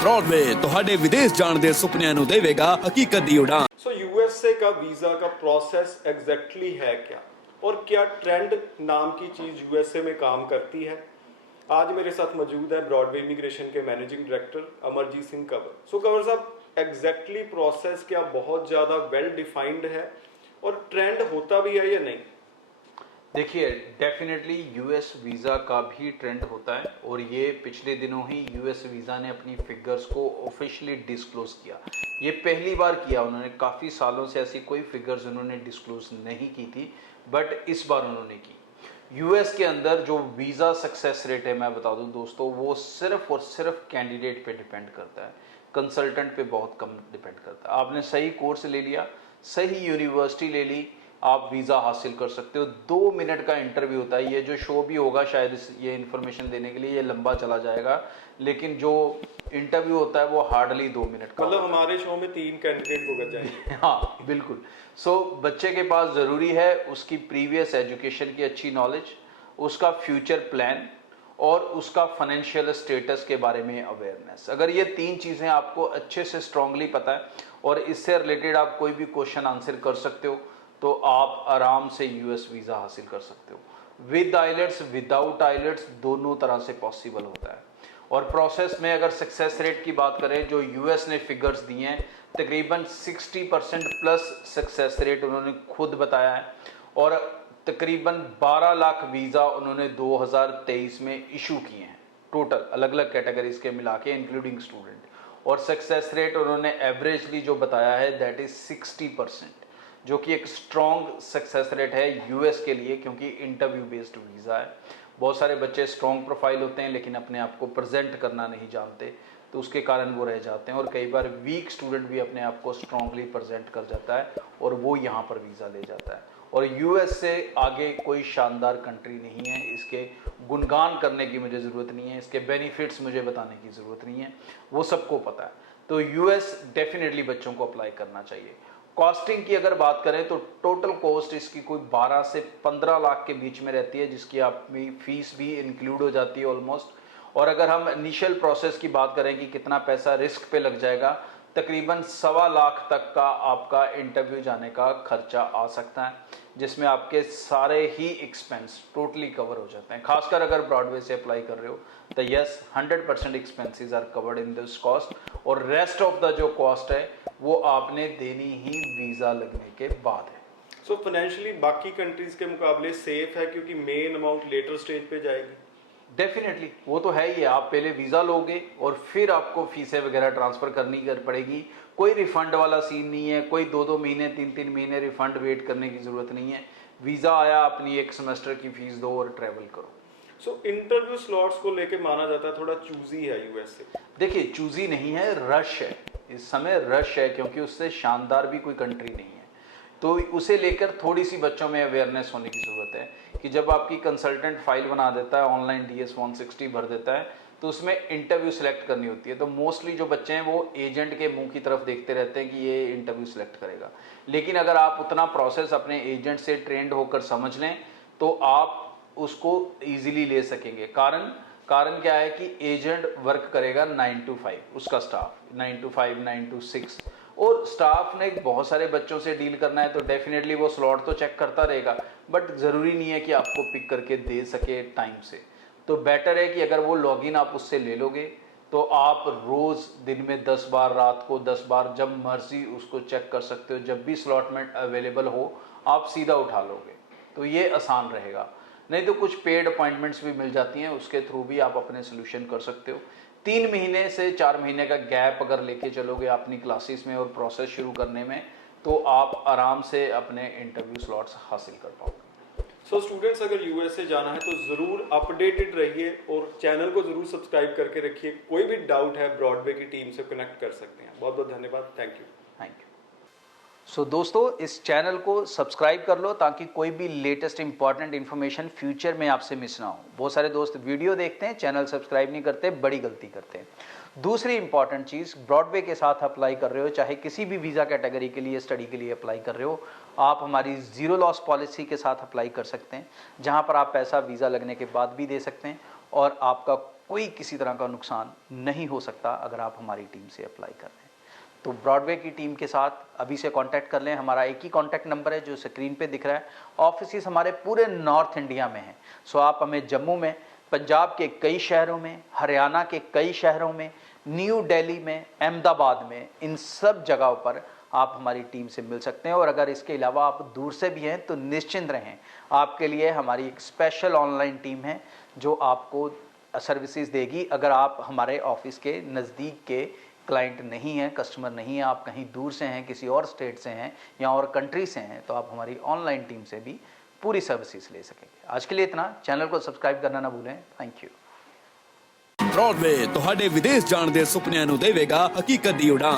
Broadway ਤੁਹਾਡੇ ਵਿਦੇਸ਼ ਜਾਣ ਦੇ ਸੁਪਨਿਆਂ ਨੂੰ ਦੇਵੇਗਾ ਹਕੀਕਤ ਦੀ ਉਡਾਨ। सो यूएसए का वीज़ा का प्रोसेस एग्जैक्टली है क्या और क्या ट्रेंड नाम की चीज़ यूएसए में काम करती है? आज मेरे साथ मौजूद है ब्रॉडवे इमिग्रेशन के मैनेजिंग डायरेक्टर अमरजीत सिंह कंवर। सो कंवर साहब, एग्जैक्टली प्रोसेस क्या बहुत ज़्यादा वेल डिफाइंड है और ट्रेंड होता भी है या नहीं? देखिए, डेफिनेटली यूएस वीज़ा का भी ट्रेंड होता है और ये पिछले दिनों ही यूएस वीज़ा ने अपनी फिगर्स को ऑफिशियली डिस्क्लोज किया। ये पहली बार किया उन्होंने, काफ़ी सालों से ऐसी कोई फिगर्स उन्होंने डिस्क्लोज नहीं की थी, बट इस बार उन्होंने की। यूएस के अंदर जो वीज़ा सक्सेस रेट है, मैं बता दूं दोस्तों, वो सिर्फ और सिर्फ कैंडिडेट पे डिपेंड करता है, कंसल्टेंट पे बहुत कम डिपेंड करता है। आपने सही कोर्स ले लिया, सही यूनिवर्सिटी ले ली, आप वीज़ा हासिल कर सकते हो। 2 मिनट का इंटरव्यू होता है। ये जो शो भी होगा शायद ये इन्फॉर्मेशन देने के लिए ये लंबा चला जाएगा, लेकिन जो इंटरव्यू होता है वो हार्डली 2 मिनट का। मतलब हमारे शो में 3 कैंडिडेट भुगत जाएंगे। हाँ बिल्कुल। सो बच्चे के पास ज़रूरी है उसकी प्रीवियस एजुकेशन की अच्छी नॉलेज, उसका फ्यूचर प्लान और उसका फाइनेंशियल स्टेटस के बारे में अवेयरनेस। अगर ये 3 चीज़ें आपको अच्छे से स्ट्रांगली पता है और इससे रिलेटेड आप कोई भी क्वेश्चन आंसर कर सकते हो, तो आप आराम से यूएस वीज़ा हासिल कर सकते हो। विद आइलेट्स, विदाउट आइलेट्स, दोनों तरह से पॉसिबल होता है। और प्रोसेस में अगर सक्सेस रेट की बात करें, जो यूएस ने फिगर्स दिए हैं, तकरीबन 60% प्लस सक्सेस रेट उन्होंने खुद बताया है। और तकरीबन 12 लाख वीज़ा उन्होंने 2023 में इशू किए हैं, टोटल अलग अलग कैटेगरीज के मिला के, इंक्लूडिंग स्टूडेंट। और सक्सेस रेट उन्होंने एवरेजली जो बताया है दैट इज़ 60%, जो कि एक स्ट्रॉन्ग सक्सेस रेट है यूएस के लिए, क्योंकि इंटरव्यू बेस्ड वीज़ा है। बहुत सारे बच्चे स्ट्रॉन्ग प्रोफाइल होते हैं लेकिन अपने आप को प्रेजेंट करना नहीं जानते, तो उसके कारण वो रह जाते हैं। और कई बार वीक स्टूडेंट भी अपने आप को स्ट्रॉन्गली प्रेजेंट कर जाता है और वो यहाँ पर वीज़ा ले जाता है। और यूएस से आगे कोई शानदार कंट्री नहीं है, इसके गुणगान करने की मुझे ज़रूरत नहीं है, इसके बेनिफिट्स मुझे बताने की ज़रूरत नहीं है, वो सबको पता है। तो यूएस डेफिनेटली बच्चों को अप्लाई करना चाहिए। कॉस्टिंग की अगर बात करें तो टोटल कॉस्ट इसकी कोई 12 से 15 लाख के बीच में रहती है, जिसकी आपकी फीस भी इंक्लूड हो जाती है ऑलमोस्ट। और अगर हम इनिशियल प्रोसेस की बात करें कि कितना पैसा रिस्क पे लग जाएगा, तकरीबन 1.25 लाख तक का आपका इंटरव्यू जाने का खर्चा आ सकता है, जिसमें आपके सारे ही एक्सपेंस टोटली कवर हो जाते हैं। खासकर अगर ब्रॉडवे से अप्लाई कर रहे हो तो yes, 100% expenses are covered in this cost, और रेस्ट ऑफ द जो कॉस्ट है वो आपने देनी ही वीज़ा लगने के बाद है। सो फाइनेंशियली बाकी कंट्रीज के मुकाबले सेफ है क्योंकि मेन अमाउंट लेटर स्टेज पे जाएगी। डेफिनेटली वो तो है ही। आप पहले वीज़ा लोगे और फिर आपको फीसें वगैरह ट्रांसफ़र करनी पड़ेगी। कोई रिफ़ंड वाला सीन नहीं है, कोई 2-2 महीने 3-3 महीने रिफ़ंड वेट करने की ज़रूरत नहीं है। वीज़ा आया, अपनी 1 सेमेस्टर की फ़ीस दो और ट्रैवल करो। सो इंटरव्यू स्लॉट्स को लेके माना जाता है थोड़ा चूजी है यूएसए। देखिए, चूजी नहीं है, रश है। इस समय रश है क्योंकि उससे शानदार भी कोई कंट्री नहीं है। तो उसे लेकर थोड़ी सी बच्चों में अवेयरनेस होने की ज़रूरत है कि जब आपकी कंसल्टेंट फाइल बना देता है, ऑनलाइन DS 160 भर देता है, तो उसमें इंटरव्यू सिलेक्ट करनी होती है। तो मोस्टली जो बच्चे हैं वो एजेंट के मुंह की तरफ देखते रहते हैं कि ये इंटरव्यू सिलेक्ट करेगा। लेकिन अगर आप उतना प्रोसेस अपने एजेंट से ट्रेंड होकर समझ लें तो आप उसको ईजिली ले सकेंगे। कारण क्या है कि एजेंट वर्क करेगा 9 to 5, उसका स्टाफ 9 to 5, 9 to 6, और स्टाफ ने बहुत सारे बच्चों से डील करना है, तो डेफिनेटली वो स्लॉट तो चेक करता रहेगा, बट ज़रूरी नहीं है कि आपको पिक करके दे सके टाइम से। तो बेटर है कि अगर वो लॉगिन आप उससे ले लोगे तो आप रोज़ दिन में 10 बार, रात को 10 बार, जब मर्जी उसको चेक कर सकते हो। जब भी स्लॉट में अवेलेबल हो आप सीधा उठा लोगे, तो ये आसान रहेगा। नहीं तो कुछ पेड अपॉइंटमेंट्स भी मिल जाती हैं, उसके थ्रू भी आप अपने सोल्यूशन कर सकते हो। 3 महीने से 4 महीने का गैप अगर लेके चलोगे अपनी क्लासेस में और प्रोसेस शुरू करने में, तो आप आराम से अपने इंटरव्यू स्लॉट्स हासिल कर पाओगे। सो स्टूडेंट्स, अगर यूएसए जाना है तो ज़रूर अपडेटेड रहिए और चैनल को ज़रूर सब्सक्राइब करके रखिए। कोई भी डाउट है ब्रॉडवे की टीम से कनेक्ट कर सकते हैं। बहुत बहुत धन्यवाद। Thank you. सो दोस्तों, इस चैनल को सब्सक्राइब कर लो ताकि कोई भी लेटेस्ट इंपॉर्टेंट इन्फॉर्मेशन फ्यूचर में आपसे मिस ना हो। बहुत सारे दोस्त वीडियो देखते हैं, चैनल सब्सक्राइब नहीं करते, बड़ी गलती करते हैं। दूसरी इंपॉर्टेंट चीज़, ब्रॉडवे के साथ अप्लाई कर रहे हो, चाहे किसी भी वीज़ा कैटेगरी के लिए स्टडी के लिए अप्लाई कर रहे हो, आप हमारी ज़ीरो लॉस पॉलिसी के साथ अप्लाई कर सकते हैं, जहाँ पर आप पैसा वीज़ा लगने के बाद भी दे सकते हैं और आपका कोई किसी तरह का नुकसान नहीं हो सकता अगर आप हमारी टीम से अप्लाई कर रहे हैं। तो ब्रॉडवे की टीम के साथ अभी से कांटेक्ट कर लें। हमारा एक ही कांटेक्ट नंबर है जो स्क्रीन पे दिख रहा है। ऑफिस हमारे पूरे नॉर्थ इंडिया में हैं। सो आप हमें जम्मू में, पंजाब के कई शहरों में, हरियाणा के कई शहरों में, न्यू दिल्ली में, अहमदाबाद में, इन सब जगहों पर आप हमारी टीम से मिल सकते हैं। और अगर इसके अलावा आप दूर से भी हैं तो निश्चिंत रहें, आपके लिए हमारी एक स्पेशल ऑनलाइन टीम है जो आपको सर्विसेज देगी। अगर आप हमारे ऑफिस के नज़दीक के क्लाइंट नहीं हैं, कस्टमर नहीं हैं, आप कहीं दूर से हैं, किसी और स्टेट से हैं या और कंट्री से हैं, तो आप हमारी ऑनलाइन टीम से भी पूरी सर्विसेज ले सकेंगे। आज के लिए इतना। चैनल को सब्सक्राइब करना ना भूलें। Thank you. ब्रॉडवे ਤੁਹਾਡੇ ਵਿਦੇਸ਼ ਜਾਣ ਦੇ ਸੁਪਨਿਆਂ ਨੂੰ ਦੇਵੇਗਾ ਹਕੀਕਤ ਦੀ ਉਡਾਨ।